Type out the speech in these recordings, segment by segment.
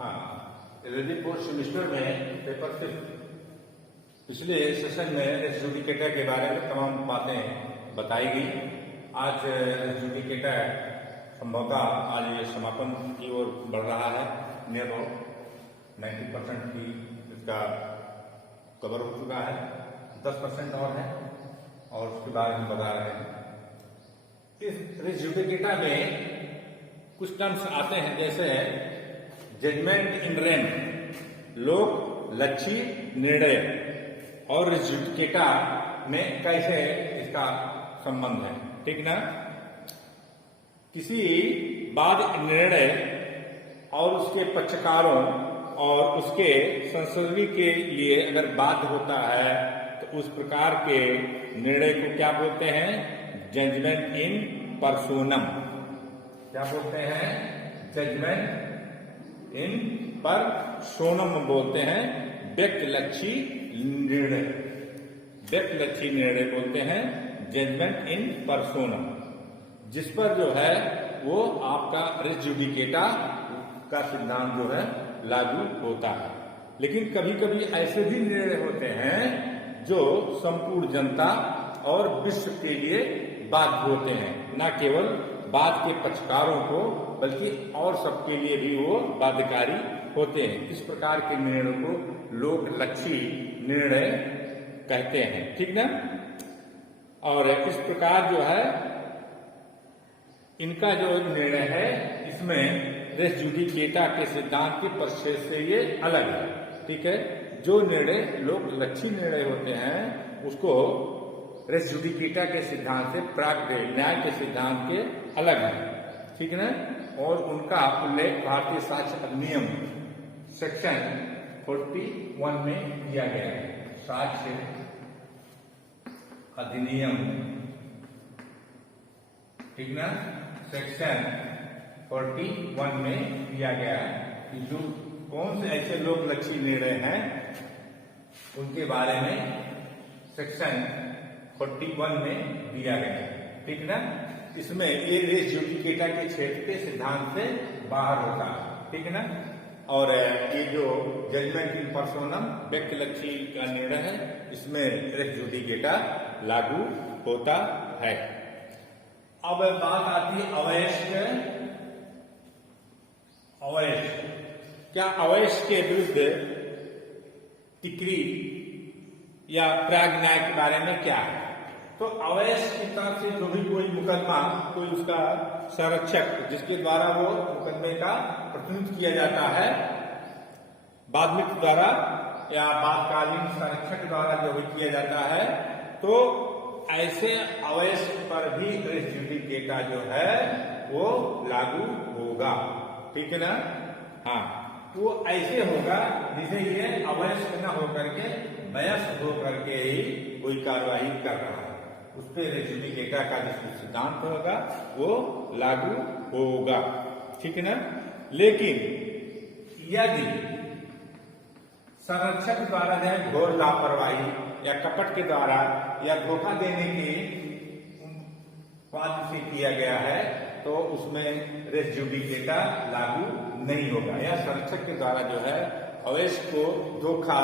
हाँ, यदि fourth semester में पेपर 5 पिछले सेशन में रेस जुडिकेटा के बारे में तमाम बातें बताई गई। आज रेस जुडिकेटा संभवतः आज ये समापन की ओर बढ़ रहा है। नियर अबाउट 90% की इसका कवर हो चुका है, 10% और है और उसके बाद हम बता रहे हैं। इस रेस जुडिकेटा में कुछ टर्म्स आते हैं, जैसे जजमेंट इन रेम, लोक लक्षी निर्णय, और रेस जुडिकेटा में कैसे इसका संबंध है, ठीक ना। किसी बाद निर्णय और उसके पक्षकारों और उसके संसदीय के लिए अगर बाध्य होता है तो उस प्रकार के निर्णय को क्या बोलते हैं? जजमेंट इन पर्सोनम। क्या बोलते हैं? जजमेंट इन पर्सोनम बोलते हैं। व्यक्तिलक्षी निर्णय, व्यक्तिलक्षी निर्णय बोलते हैं जजमेंट इन पर्सोनम, जिस पर जो है वो आपका रेस जुडिकेटा का सिद्धांत जो है लागू होता है। लेकिन कभी कभी ऐसे भी निर्णय होते हैं जो संपूर्ण जनता और विश्व के लिए बाध्य होते हैं, न केवल बाद के पक्षकारों को बल्कि और सबके लिए भी वो बाध्यकारी होते हैं। इस प्रकार के निर्णय को लोकलक्षी निर्णय कहते हैं, ठीक ना। और इस प्रकार जो है इनका जो निर्णय है इसमें रेस जुडिकेटा के सिद्धांत के परिचय से ये अलग है, ठीक है। जो निर्णय लोकलक्षी निर्णय होते हैं उसको रेस जुडिकेटा के सिद्धांत से प्राप्त न्याय के सिद्धांत के अलग है, ठीक है ना। और उनका उल्लेख भारतीय साक्ष्य अधिनियम सेक्शन 41 में किया गया है। साक्ष्य अधिनियम, ठीक ना, सेक्शन 41 में दिया गया है कि जो कौन से ऐसे लोकलक्षी निर्णय हैं उनके बारे में सेक्शन 41 में दिया गया है, ठीक ना। इसमें ये रेस जुडिकेटा के क्षेत्र के सिद्धांत से बाहर होता है, ठीक है ना। और ये जो जजमेंट इन पर्सोनम व्यक्तिलक्षी का निर्णय है इसमें रेस जुडिकेटा लागू होता है। अब बात आती है अवैध। अवैध क्या अवैध के विरुद्ध टिकरी या प्राग न्याय के बारे में क्या है? तो अवैध की तरफ से जो भी कोई मुकदमा, कोई उसका संरक्षक जिसके द्वारा वो मुकदमे का प्रतिनिधित्व किया जाता है, बादमित्र द्वारा या बादकालीन संरक्षक द्वारा जो भी किया जाता है, तो ऐसे अवैध पर भी रेस जुडिकेटा जो है वो लागू होगा, ठीक है ना। हाँ, वो ऐसे होगा जिसे ये अवैध न होकर के वयस्क होकर के ही कोई कार्यवाही कर रहा है, उस पर रेस जुडिकेटा का जो सिद्धांत होगा वो लागू होगा, ठीक है ना। लेकिन यदि संरक्षक द्वारा जो है घोर लापरवाही या कपट के द्वारा या धोखा देने की बात से किया गया है तो उसमें रेस जुडिकेटा लागू नहीं होगा। या संरक्षक के द्वारा जो है अवैध को धोखा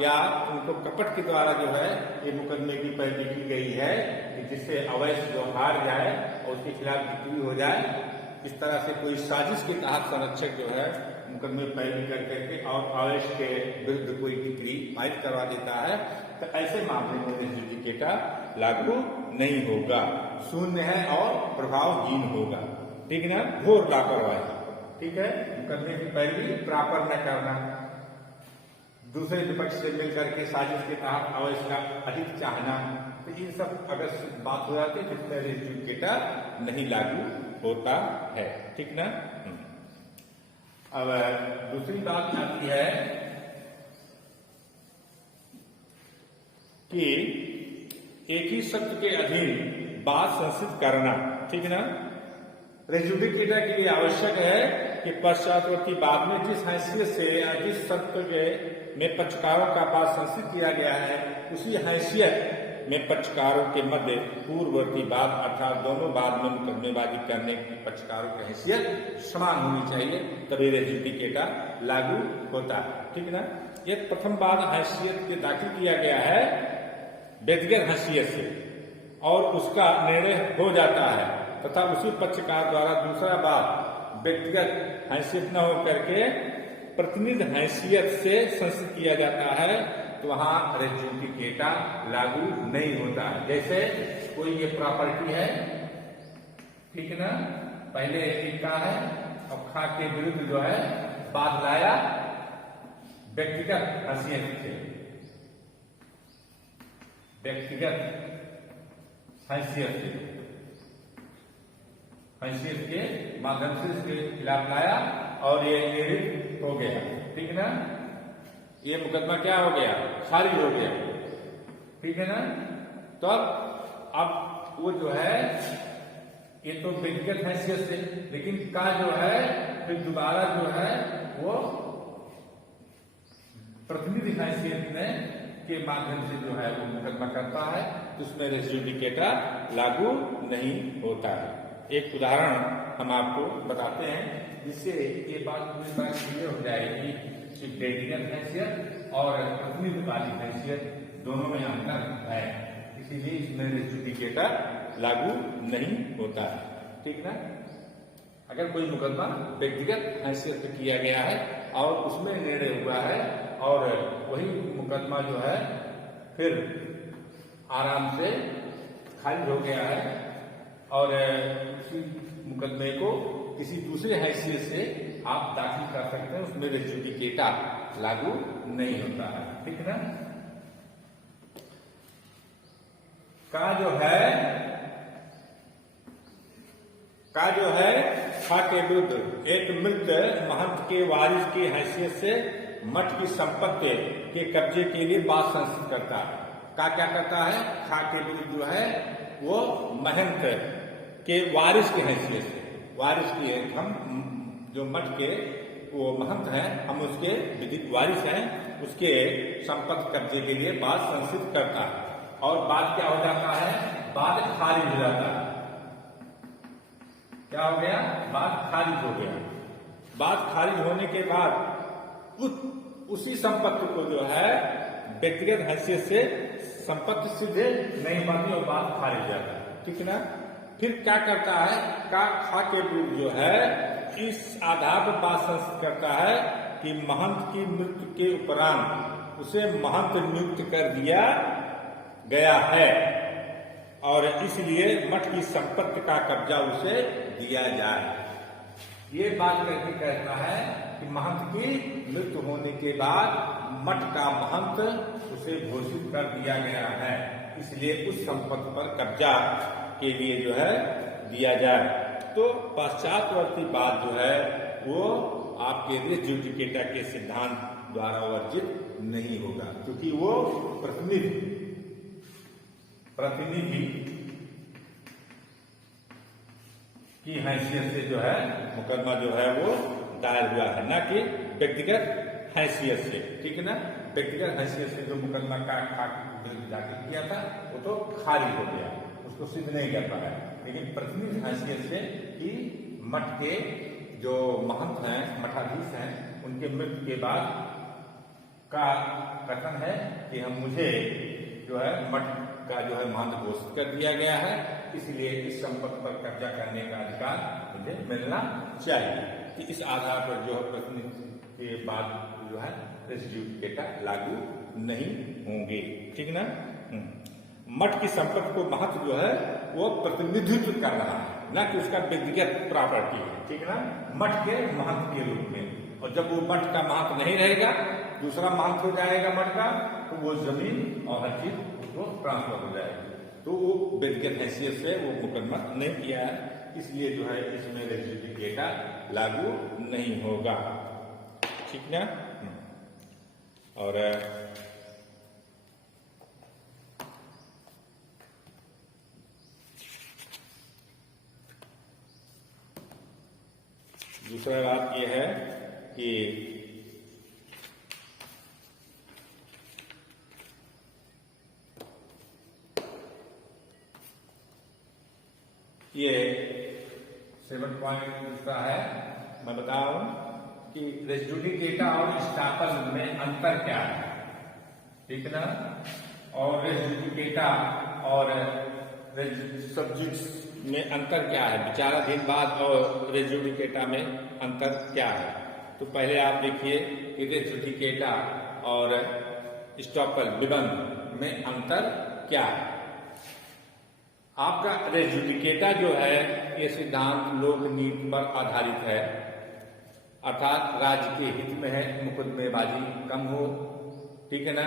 या उनको कपट के द्वारा जो है ये मुकदमे की पैरवी की गई है कि जिससे अवैध जो हार जाए और उसके खिलाफ बिक्री हो जाए, इस तरह से कोई साजिश के तहत संरक्षक जो है मुकदमे पैरवी कर करके और अवैध के विरुद्ध कोई बिक्री पारित करवा देता है, तो ऐसे मामले में रेस जुडिकेटा लागू नहीं होगा, शून्य है और प्रभावहीन होगा, ठीक ना। घोर लापरवाही, ठीक है, मुकदमे की पैरवी प्रॉपर न करना, दूसरे विपक्ष से मिलकर के साजिश के तहत अवैध का अधिक चाहना, तो ये सब अगर बात हो जाती है तो रेस जुडिकेटा नहीं लागू होता है, ठीक ना। अब दूसरी बात आती है कि एक ही शब्द के अधीन बात संसिद्ध करना, ठीक ना। रेस जुडिकेटा के लिए आवश्यक है कि पश्चातवर्ती बाद में जिस हैसियत से या जिस शब्द के में पक्षकारों का बात संसिद्ध किया गया है उसी हैसियत में पक्षकारों के मध्य पूर्ववर्ती वाद अर्थात दोनों वाद में मुकदमेबाजी करने की पक्षकारों की हैसियत समान होनी चाहिए, तभी रेस जुडिकेटा लागू होता है। ठीक ना। ये प्रथम वाद हैसियत के दाखिल किया गया है व्यक्तिगत हैसियत से और उसका निर्णय हो जाता है तथा उसी पक्षकार द्वारा दूसरा वाद व्यक्तिगत हैसियत न हो करके प्रतिनिधि हैसियत से संस्थित किया जाता है, तो वहां रेस जुडिकेटा लागू नहीं होता है। जैसे कोई ये प्रॉपर्टी है, ठीक है ना, पहले एक का है और खा के विरुद्ध जो है वाद लाया व्यक्तिगत हैसियत से, व्यक्तिगत हैसियत के माध्यम से इसके खिलाफ लाया और ये निर्णय हो गया। ठीक है ना। ये मुकदमा क्या हो गया, खारिज हो गया। ठीक है ना। तो अब वो जो है ये तो व्यक्तिगत हैसियत से, लेकिन का जो है फिर दोबारा जो है वो प्रतिनिधि हैसियत में के माध्यम से जो है वो मुकदमा करता है, तो उसमें रेस जुडिकेटा लागू नहीं होता है। एक उदाहरण हम आपको बताते हैं जिससे ये बात पूरी बात क्लियर हो जाएगी कि व्यक्तिगत हैसियत और प्रतिनिधि वाली हैसियत दोनों में अंतर है, इसीलिए इसमें रेस जुडिकेटा लागू नहीं होता है। ठीक ना। अगर कोई मुकदमा व्यक्तिगत हैसियत पे किया गया है और उसमें निर्णय हुआ है और वही मुकदमा जो है फिर आराम से खारिज हो गया है और उसी मुकदमे को किसी दूसरे हैसियत से आप दाखिल कर सकते हैं, उसमें रेस जुडिकेटा लागू नहीं होता है। ठीक ना। का जो है खा के विरुद्ध एक मृत महंत के वारिस की हैसियत से मठ की संपत्ति के कब्जे के लिए बात संस्थित करता है। का क्या करता है, खा के विरुद्ध जो है वो महंत के वारिस की हैसियत से, वारिस की हम जो मठ के वो महंत हैं, हम उसके विधिक वारिस हैं, उसके संपत्ति कब्जे के लिए बात संस्थित करता है और बात क्या हो जाता है, बात खारिज हो जाता है। क्या हो गया, बात खारिज हो गया। बात खारिज होने के बाद उसी संपत्ति को जो है व्यक्तिगत हैसियत से संपत्ति सिद्ध नहीं पाती और बात खारिज हो जाता है। ठीक है ना। फिर क्या करता है, का खा के विरुद्ध जो है इस आधार पर बात संस्थित करता है कि महंत की मृत्यु के उपरांत उसे महंत नियुक्त कर दिया गया है और इसलिए मठ की संपत्ति का कब्जा उसे दिया जाए। ये बात करके कहता है कि महंत की मृत्यु होने के बाद मठ का महंत उसे घोषित कर दिया गया है, इसलिए उस संपत्ति पर कब्जा के लिए जो है दिया जाए। तो पश्चातवर्ती बात जो है वो आपके रेस जुडिकेटा के सिद्धांत द्वारा वर्जित नहीं होगा, क्योंकि वो प्रतिनिधि की हैसियत से जो है मुकदमा जो है वो दायर हुआ है, ना कि व्यक्तिगत हैसियत से। ठीक है ना। व्यक्तिगत हैसियत से जो मुकदमा का दाखिल किया था वो तो खारिज हो गया, उसको सिद्ध नहीं कर पाया। लेकिन प्रतिनिधि हैसियत से कि मठ के जो महंत हैं, मठाधीश हैं, उनके मृत्यु के बाद का कथन है कि मुझे जो है मठ का जो है महंत घोषित कर दिया गया है, इसलिए इस संपत्ति पर कब्जा करने का अधिकार मुझे मिलना चाहिए। कि इस आधार पर जो है प्रतिनिधि के बाद जो है रेस जुडिकेटा लागू नहीं होंगे। ठीक ना। मठ की संपत्ति को महंत जो है वो प्रतिनिधित्व कर रहा है, न कि उसका व्यक्तिगत प्रॉपर्टी है। ठीक है ना। मठ के महंत के रूप में, और जब वो मठ का महंत नहीं रहेगा, दूसरा महंत हो जाएगा मठ का, तो वो जमीन और हर चीज उसको ट्रांसफर हो जाएगी। तो वो व्यक्तिगत हैसियत से वो मुकदमा नहीं किया है, इसलिए जो है इसमें रेस जुडिकेटा लागू नहीं होगा। ठीक ना। और दूसरा बात यह है कि ये 7 पॉइंट दूसरा है, मैं बता रहा हूं कि रेस जुडिकेटा और स्टापल में अंतर क्या है, ठीक है ना। और रेस जुडिकेटा और सब्जेक्ट्स में अंतर क्या है, विचाराधीन वाद और रेस जुडिकेटा में अंतर क्या है। तो पहले आप देखिए कि रेस जुडिकेटा और स्टॉपल विबंध में अंतर क्या है। आपका रेस जुडिकेटा जो है ये सिद्धांत लोक नीति पर आधारित है, अर्थात राज्य के हित में है मुकदमेबाजी कम हो, ठीक है ना।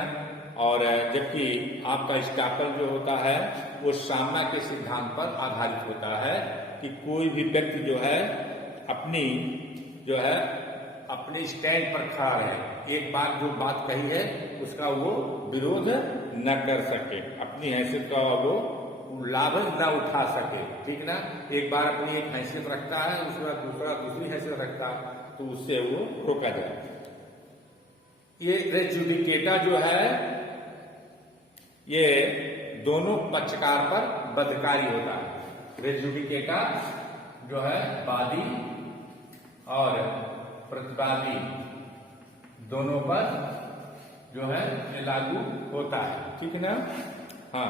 और जबकि आपका स्टापल जो होता है वो सामना के सिद्धांत पर आधारित होता है कि कोई भी व्यक्ति जो है अपने स्टैंड पर खड़ा रहे, एक बार जो बात कही है उसका वो विरोध न कर सके, अपनी हैसियत का वो लाभ न उठा सके, ठीक ना। एक बार अपनी एक हैसियत रखता है, उसके बाद दूसरा दूसरी हैसियत रखता है, तो उससे वो रोका जाए। ये रेस जुडिकेटा जो है ये दोनों पक्षकार पर बदकारी होता है। रेस जुडिकेटा जो है वादी और प्रतिवादी दोनों पर जो है ये लागू होता है, ठीक है ना। हाँ,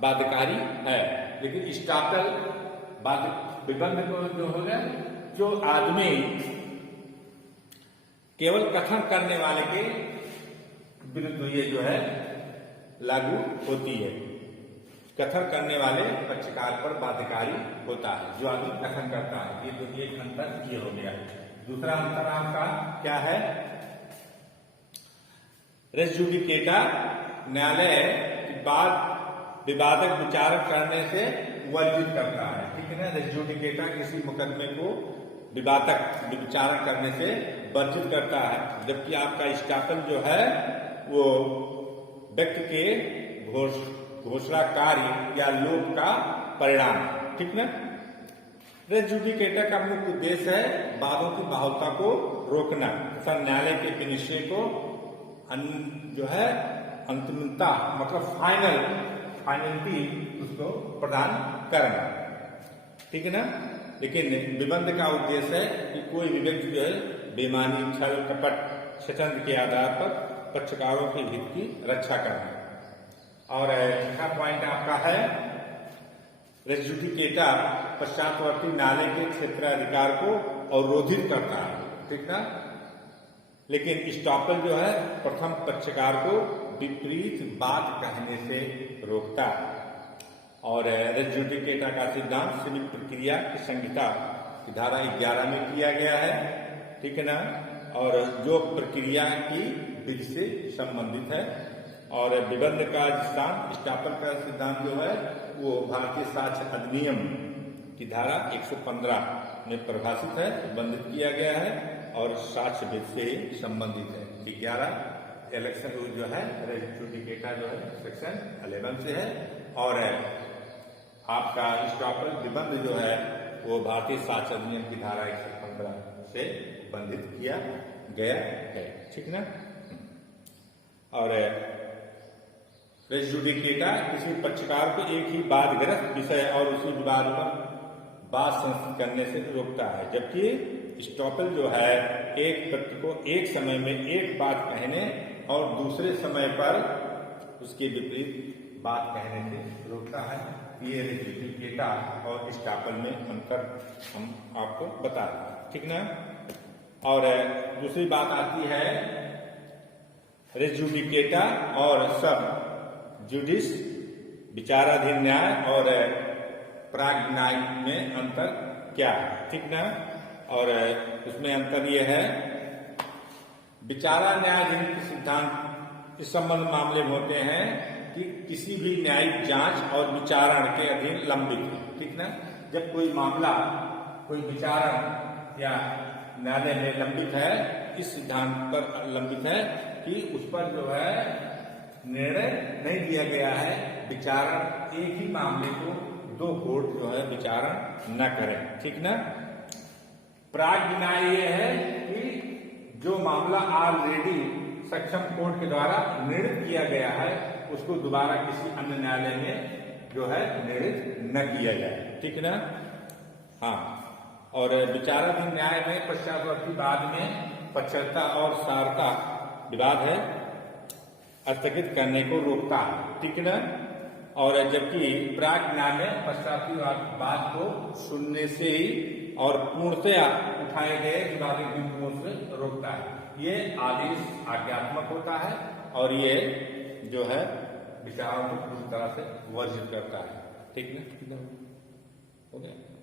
बाध्यकारी है। लेकिन स्टापल विबंध को जो हो गया, जो आदमी केवल कथन करने वाले के विरुद्ध ये जो है लागू होती है। कथन करने वाले पक्षकार पर बाध्यकारी होता है, जो आदमी कथन करता है। ये तो एक अंतर ये हो गया। दूसरा अंतर आपका क्या है, रेस जुडिकेटा न्यायालय की बात विवादक विचार करने से वर्जित करता है, ठीक है ना। रेस जुडिकेटा किसी मुकदमे को विवादक विचार करने से वर्जित करता है, जबकि आपका स्टापल जो है वो व्यक्ति के घोषणा कार्य या लोक का परिणाम, ठीक ना। रेस जुडिकेटा का मुख्य उद्देश्य है वादों की बाहुलता को रोकना तथा न्यायालय के विनिश्चय को जो है अंतिमता मतलब फाइनलिटी उसको प्रदान करना, ठीक है ना। लेकिन विबंध का उद्देश्य है कि कोई भी व्यक्ति जो है बेईमानी, छल, कपट, षड्यंत्र के आधार पर पक्षकारों के हित की रक्षा करना। और छठा पॉइंट आपका है रेस जुडिकेटा पश्चातवर्ती न्यायालय के क्षेत्राधिकार को अवरोधित करता है, ठीक ना। लेकिन स्टॉपल जो है प्रथम पक्षकार को विपरीत बात कहने से रोकता है। और रेस जुडिकेटा का सिद्धांत सिविल प्रक्रिया की संहिता की धारा 11 में किया गया है, ठीक है ना। और जो प्रक्रिया की विधि से संबंधित है। और विबंध का सिद्धांत स्टापल का सिद्धांत जो है वो भारतीय साक्ष्य अधिनियम की धारा 115 में परिभाषित है, वर्णित किया गया है और साक्ष्य विधि से संबंधित है। 11 इलेक्शन रूल जो है रेस जुडिकेटा जो है सेक्शन 11 से है। और आपका स्टॉपल विबंध जो है वो भारतीय साक्ष्य अधिनियम की धारा 115 से बंधित किया गया है, ठीक ना। और रेस जुडिकेटा किसी पक्षकार को एक ही वादग्रस्त विषय और उसी विवाद पर बात संस्कृत करने से रोकता है, जबकि स्टॉपल जो है एक व्यक्ति को एक समय में एक बात कहने और दूसरे समय पर उसके विपरीत बात कहने से रोकता है। ये रेस जुडिकेटा और स्टॉपल में अंतर हम आपको बता दें, ठीक ना। और दूसरी बात आती है रेस जुडिकेटा और सब जुडिस विचाराधीन न्याय और प्राग न्याय में अंतर क्या है, ठीक ना। और उसमें अंतर यह है विचारा न्यायाधीन के सिद्धांत इस संबंध मामले में होते हैं कि किसी भी न्यायिक जांच और विचारण के अधीन लंबित है, ठीक ना। जब कोई मामला कोई विचारण या न्यायालय में लंबित है, इस सिद्धांत पर लंबित है कि उस पर जो है निर्णय नहीं दिया गया है, विचारण एक ही मामले को दो कोर्ट जो है विचारण न करें, ठीक ना। प्राग न्याय ये है कि जो मामला ऑलरेडी सक्षम कोर्ट के द्वारा निर्णित किया गया है उसको दोबारा किसी अन्य न्यायालय में जो है निर्णित न किया जाए, ठीक ना। हाँ, और विचाराधीन न्याय में पश्चातवर्ती बाद में पक्षता और सारता विवाद है स्थगित करने को रोकता है, ठीक है ना। और जबकि प्राक न्याय में पश्चातवर्ती बाद को सुनने से ही और पूर्णतया उठाए गए विवादित बिंदुओं से रोकता है। ये आदेश आज्ञात्मक होता है और ये जो है विचारों को पूरी तरह से वर्जित करता है, ठीक है। हो गया।